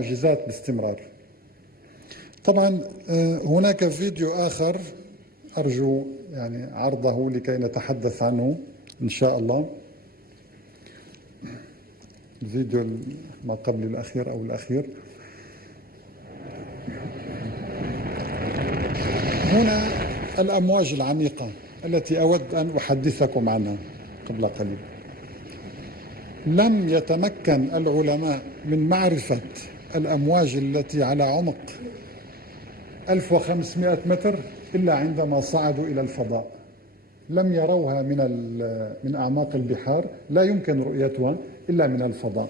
معجزات باستمرار. طبعا هناك فيديو آخر أرجو يعني عرضه لكي نتحدث عنه إن شاء الله. الفيديو ما قبل الأخير أو الأخير. هنا الأمواج العميقة التي أود أن أحدثكم عنها قبل قليل. لم يتمكن العلماء من معرفة الأمواج التي على عمق 1500 متر إلا عندما صعدوا إلى الفضاء. لم يروها من أعماق البحار، لا يمكن رؤيتها إلا من الفضاء.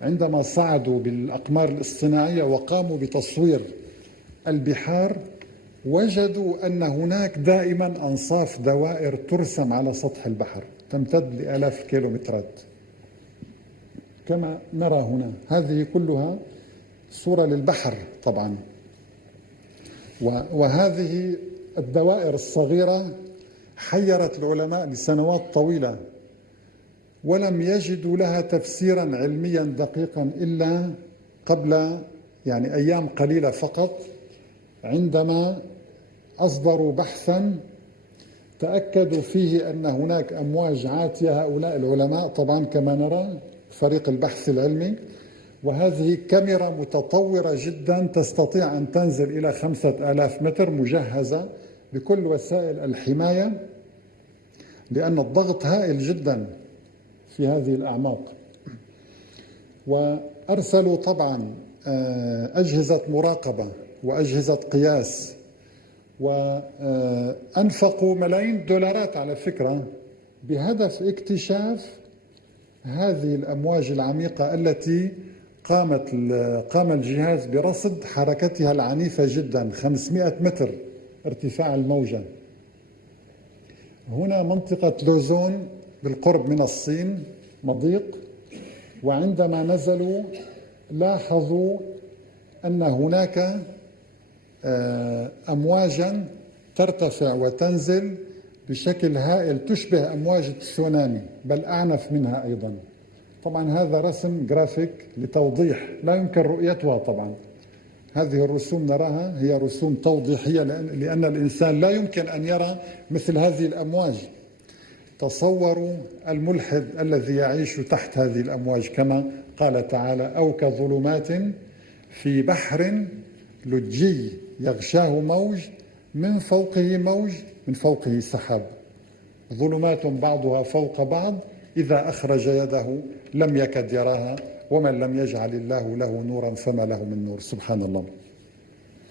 عندما صعدوا بالأقمار الاصطناعية وقاموا بتصوير البحار وجدوا أن هناك دائما أنصاف دوائر ترسم على سطح البحر تمتد لآلاف الكيلومترات كما نرى هنا. هذه كلها صورة للبحر طبعا. وهذه الدوائر الصغيرة حيرت العلماء لسنوات طويلة ولم يجدوا لها تفسيرا علميا دقيقا إلا قبل يعني أيام قليلة فقط، عندما أصدروا بحثا تأكدوا فيه أن هناك أمواج عاتية. هؤلاء العلماء طبعا كما نرى فريق البحث العلمي، وهذه كاميرا متطورة جدا تستطيع أن تنزل إلى 5000 متر مجهزة بكل وسائل الحماية، لأن الضغط هائل جدا في هذه الأعماق. وأرسلوا طبعا أجهزة مراقبة وأجهزة قياس، وأنفقوا ملايين الدولارات على فكرة بهدف اكتشاف هذه الأمواج العميقة التي قام الجهاز برصد حركتها العنيفة جدا. 500 متر ارتفاع الموجة. هنا منطقة لوزون بالقرب من الصين مضيق، وعندما نزلوا لاحظوا أن هناك أمواجا ترتفع وتنزل بشكل هائل تشبه أمواج التسونامي بل أعنف منها أيضا. طبعا هذا رسم جرافيك لتوضيح لا يمكن رؤيتها. طبعا هذه الرسوم نراها هي رسوم توضيحية لأن الإنسان لا يمكن أن يرى مثل هذه الأمواج. تصوروا الملحد الذي يعيش تحت هذه الأمواج كما قال تعالى: أو كظلمات في بحر لجي يغشاه موج من فوقه موج من فوقه سحاب، ظلمات بعضها فوق بعض إذا أخرج يده لم يكد يراها ومن لم يجعل الله له نورا فما له من نور. سبحان الله.